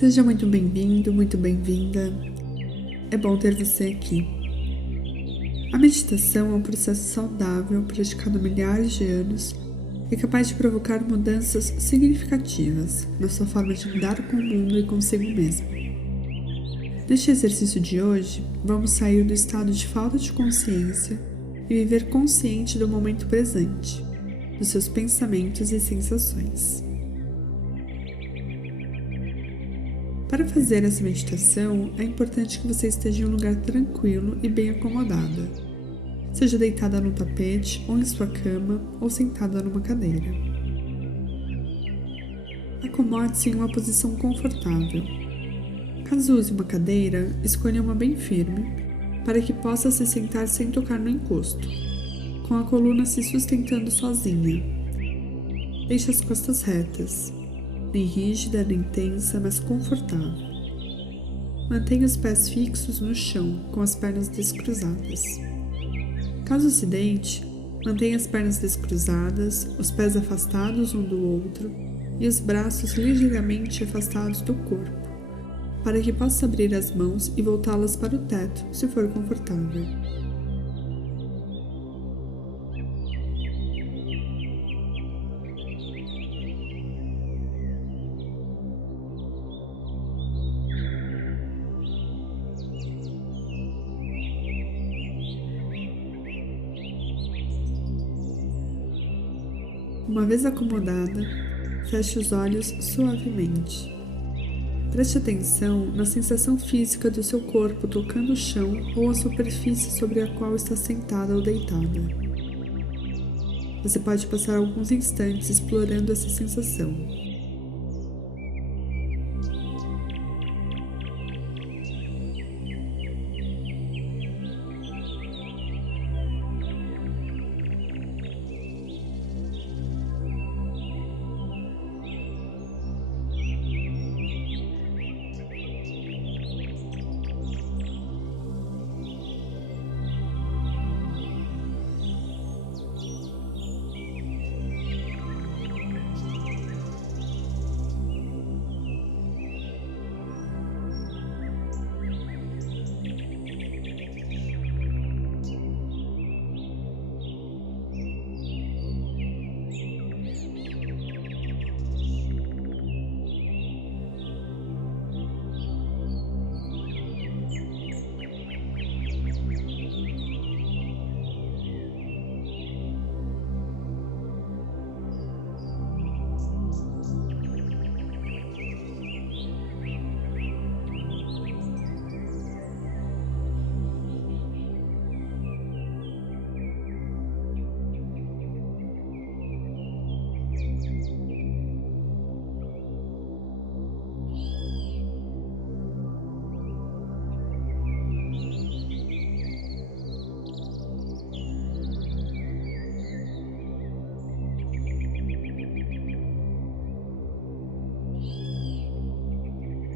Seja muito bem-vindo, muito bem-vinda. É bom ter você aqui. A meditação é um processo saudável praticado há milhares de anos e capaz de provocar mudanças significativas na sua forma de lidar com o mundo e consigo mesmo. Neste exercício de hoje, vamos sair do estado de falta de consciência e viver consciente do momento presente, dos seus pensamentos e sensações. Para fazer essa meditação, é importante que você esteja em um lugar tranquilo e bem acomodada. Seja deitada no tapete, ou em sua cama, ou sentada numa cadeira. Acomode-se em uma posição confortável. Caso use uma cadeira, escolha uma bem firme, para que possa se sentar sem tocar no encosto, com a coluna se sustentando sozinha. Deixe as costas retas. Nem rígida, nem tensa, mas confortável. Mantenha os pés fixos no chão, com as pernas descruzadas. Caso se deite, mantenha as pernas descruzadas, os pés afastados um do outro e os braços ligeiramente afastados do corpo, para que possa abrir as mãos e voltá-las para o teto, se for confortável. Uma vez acomodada, feche os olhos suavemente. Preste atenção na sensação física do seu corpo tocando o chão ou a superfície sobre a qual está sentada ou deitada. Você pode passar alguns instantes explorando essa sensação.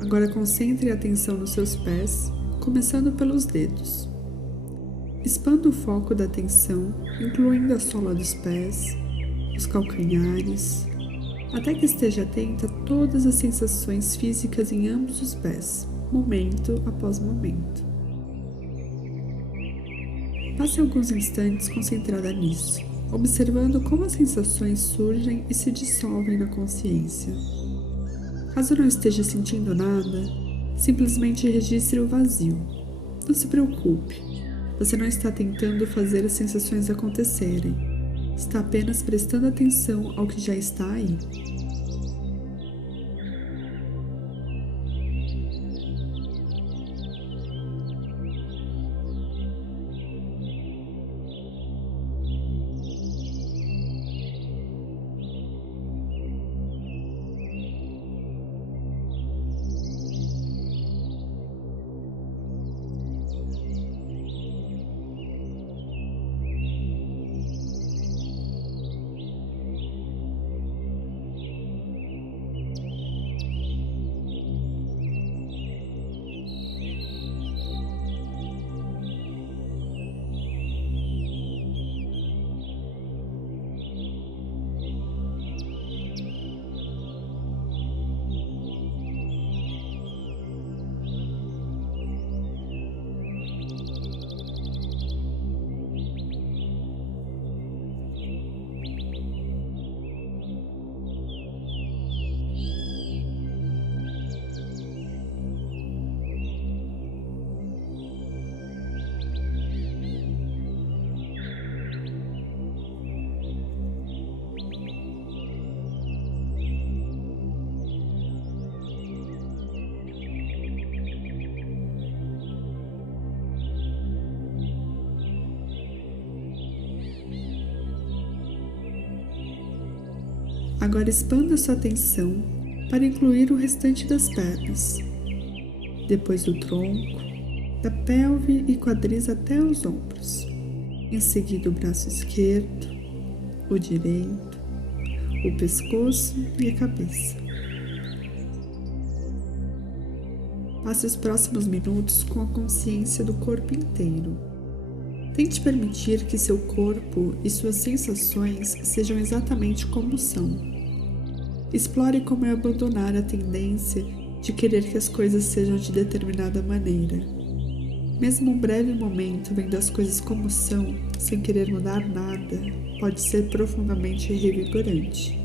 Agora concentre a atenção nos seus pés, começando pelos dedos. Expanda o foco da atenção, incluindo a sola dos pés, os calcanhares, até que esteja atenta a todas as sensações físicas em ambos os pés, momento após momento. Passe alguns instantes concentrada nisso, observando como as sensações surgem e se dissolvem na consciência. Caso não esteja sentindo nada, simplesmente registre o vazio. Não se preocupe, você não está tentando fazer as sensações acontecerem, está apenas prestando atenção ao que já está aí. Agora expanda sua atenção para incluir o restante das pernas, depois do tronco, da pelve e quadris até os ombros. Em seguida, o braço esquerdo, o direito, o pescoço e a cabeça. Passe os próximos minutos com a consciência do corpo inteiro. Tente permitir que seu corpo e suas sensações sejam exatamente como são. Explore como é abandonar a tendência de querer que as coisas sejam de determinada maneira. Mesmo um breve momento vendo as coisas como são, sem querer mudar nada, pode ser profundamente revigorante.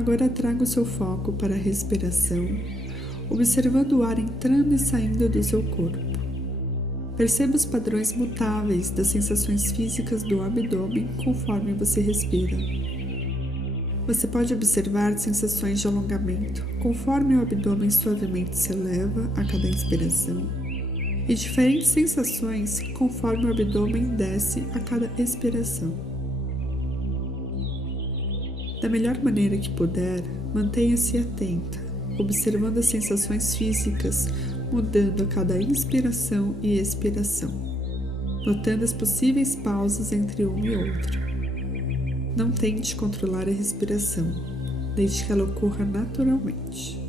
Agora traga o seu foco para a respiração, observando o ar entrando e saindo do seu corpo. Perceba os padrões mutáveis das sensações físicas do abdômen conforme você respira. Você pode observar sensações de alongamento conforme o abdômen suavemente se eleva a cada inspiração e diferentes sensações conforme o abdômen desce a cada expiração. Da melhor maneira que puder, mantenha-se atenta, observando as sensações físicas mudando a cada inspiração e expiração, notando as possíveis pausas entre uma e outra. Não tente controlar a respiração, deixe que ela ocorra naturalmente.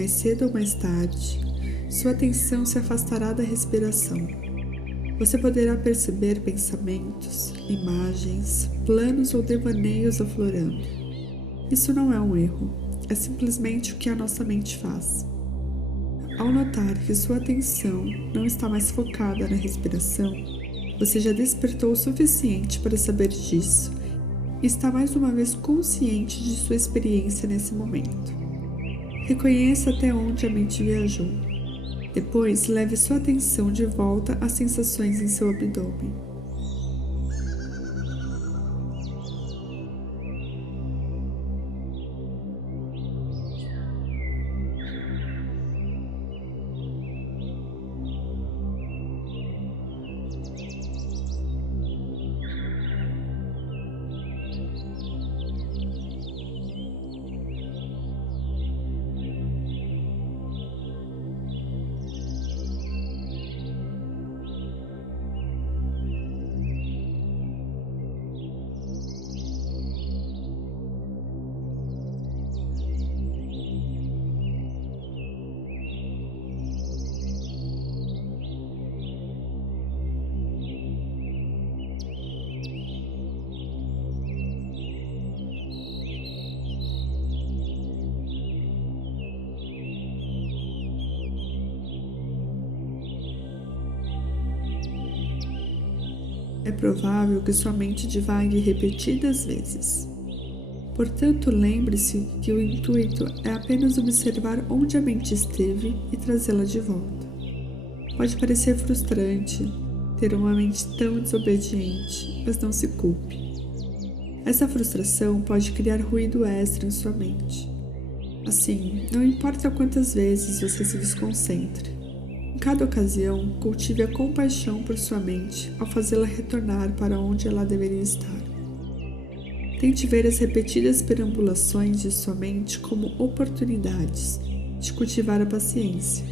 Mais cedo ou mais tarde, sua atenção se afastará da respiração. Você poderá perceber pensamentos, imagens, planos ou devaneios aflorando. Isso não é um erro, é simplesmente o que a nossa mente faz. Ao notar que sua atenção não está mais focada na respiração, você já despertou o suficiente para saber disso e está mais uma vez consciente de sua experiência nesse momento. Reconheça até onde a mente viajou. Depois, leve sua atenção de volta às sensações em seu abdômen. É provável que sua mente divague repetidas vezes. Portanto, lembre-se que o intuito é apenas observar onde a mente esteve e trazê-la de volta. Pode parecer frustrante ter uma mente tão desobediente, mas não se culpe. Essa frustração pode criar ruído extra em sua mente. Assim, não importa quantas vezes você se desconcentre. Em cada ocasião, cultive a compaixão por sua mente ao fazê-la retornar para onde ela deveria estar. Tente ver as repetidas perambulações de sua mente como oportunidades de cultivar a paciência.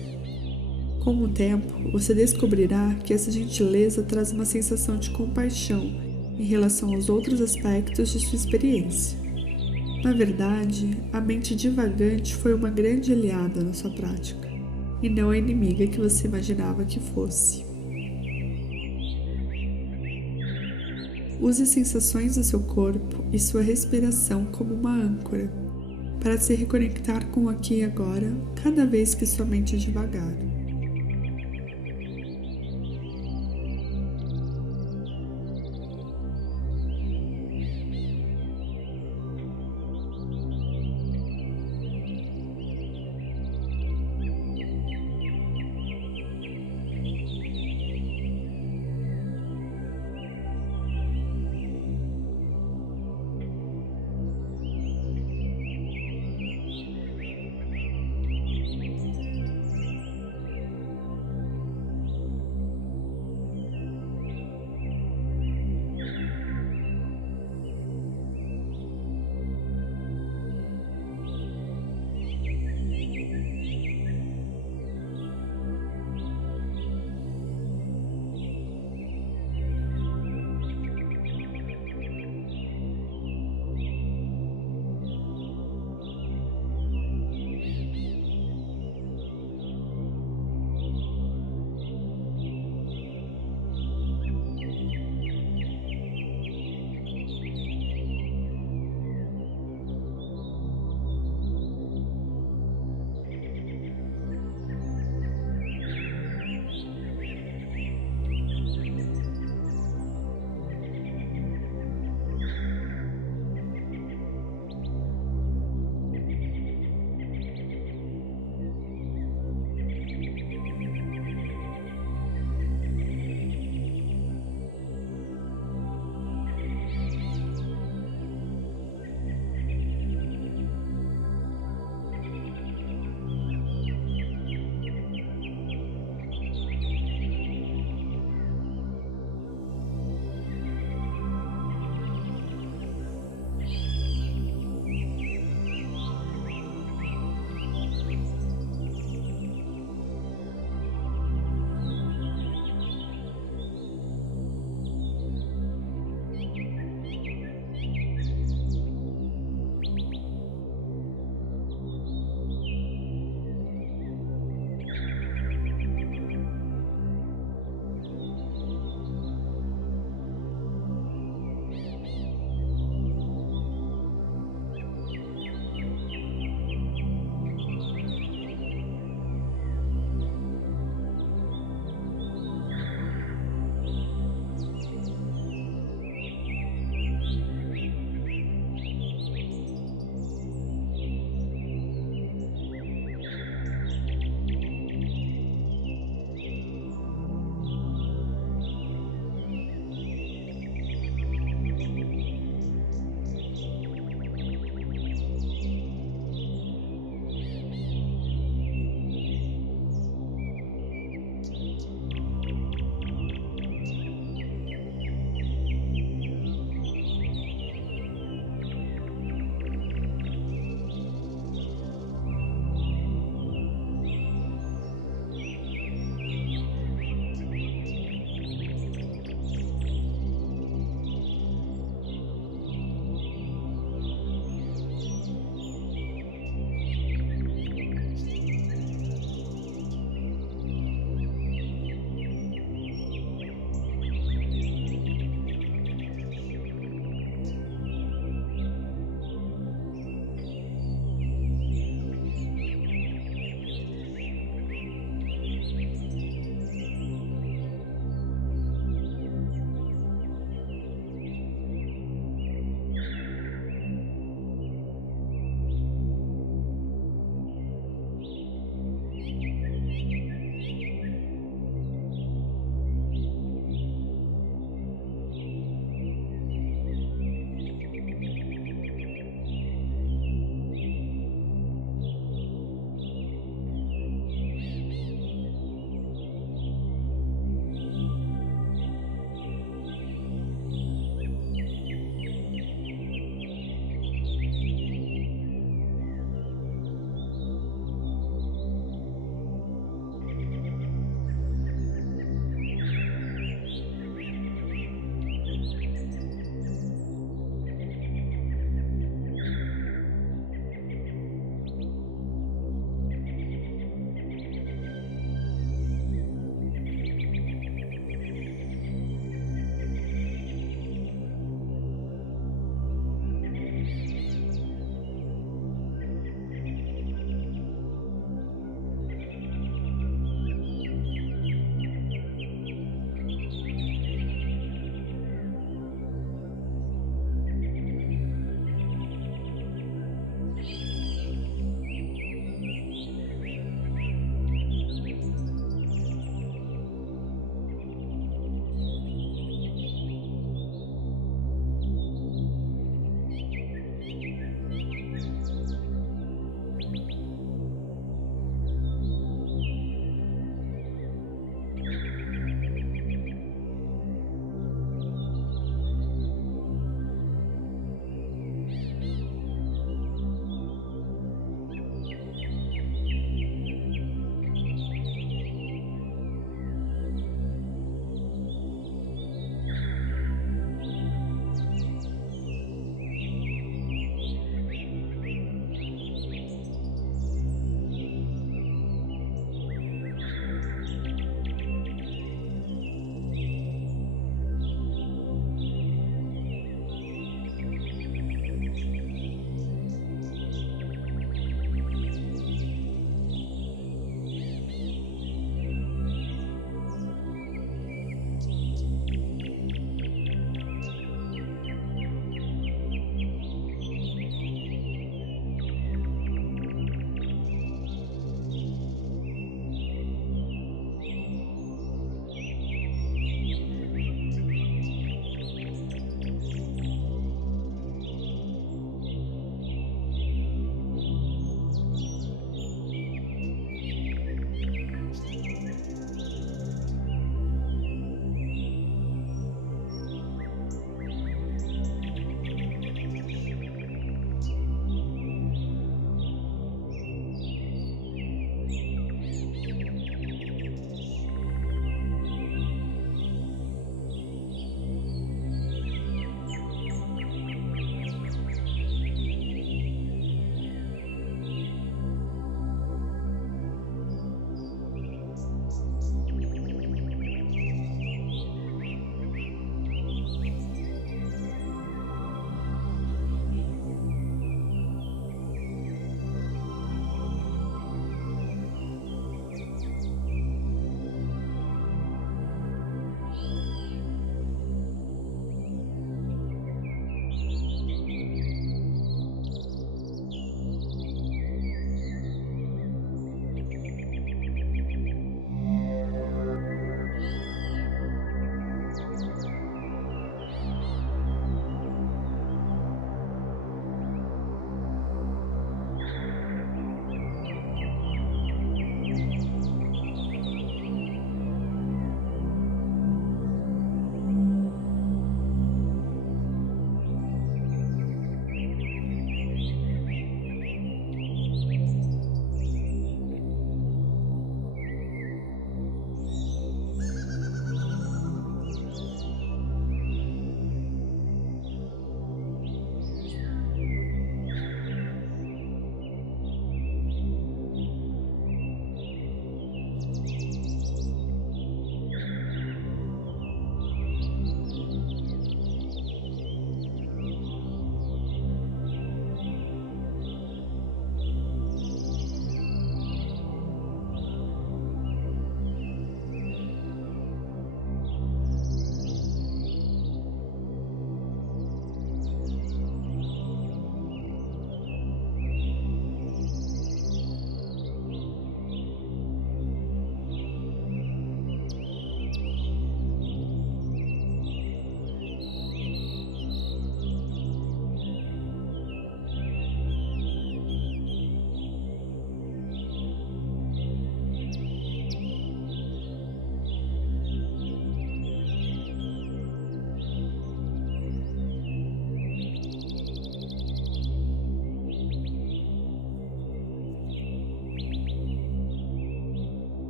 Com o tempo, você descobrirá que essa gentileza traz uma sensação de compaixão em relação aos outros aspectos de sua experiência. Na verdade, a mente divagante foi uma grande aliada na sua prática, e não a inimiga que você imaginava que fosse. Use as sensações do seu corpo e sua respiração como uma âncora, para se reconectar com o aqui e agora cada vez que sua mente divagar.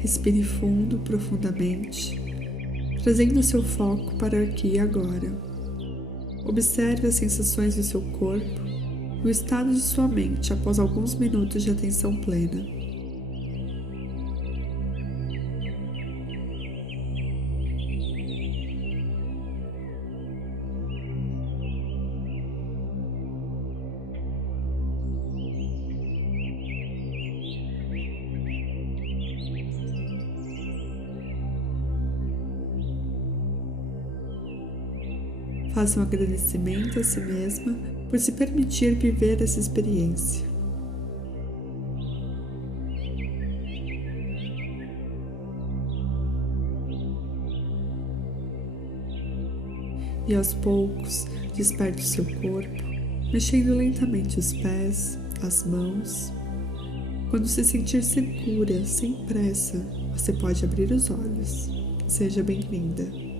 Respire fundo, profundamente, trazendo seu foco para aqui e agora. Observe as sensações do seu corpo e o estado de sua mente após alguns minutos de atenção plena. Faça um agradecimento a si mesma por se permitir viver essa experiência. E aos poucos, desperte o seu corpo, mexendo lentamente os pés, as mãos. Quando se sentir segura, sem pressa, você pode abrir os olhos. Seja bem-vinda.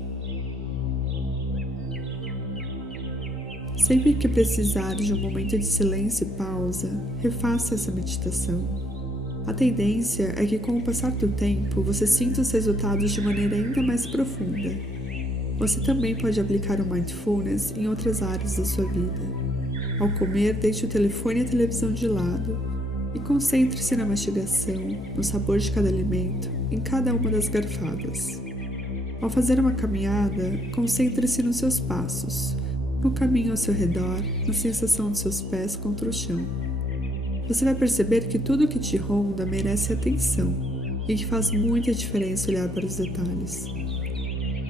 Sempre que precisar de um momento de silêncio e pausa, refaça essa meditação. A tendência é que com o passar do tempo, você sinta os resultados de maneira ainda mais profunda. Você também pode aplicar o Mindfulness em outras áreas da sua vida. Ao comer, deixe o telefone e a televisão de lado e concentre-se na mastigação, no sabor de cada alimento, em cada uma das garfadas. Ao fazer uma caminhada, concentre-se nos seus passos, no caminho ao seu redor, na sensação de seus pés contra o chão. Você vai perceber que tudo que te ronda merece atenção e que faz muita diferença olhar para os detalhes.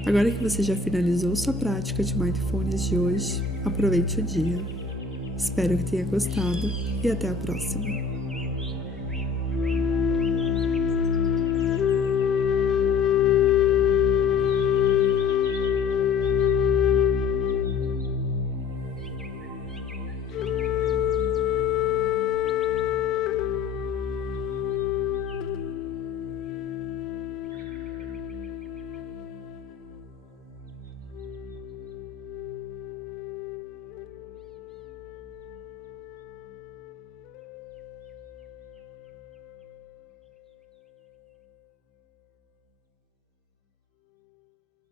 Agora que você já finalizou sua prática de Mindfulness de hoje, aproveite o dia. Espero que tenha gostado e até a próxima.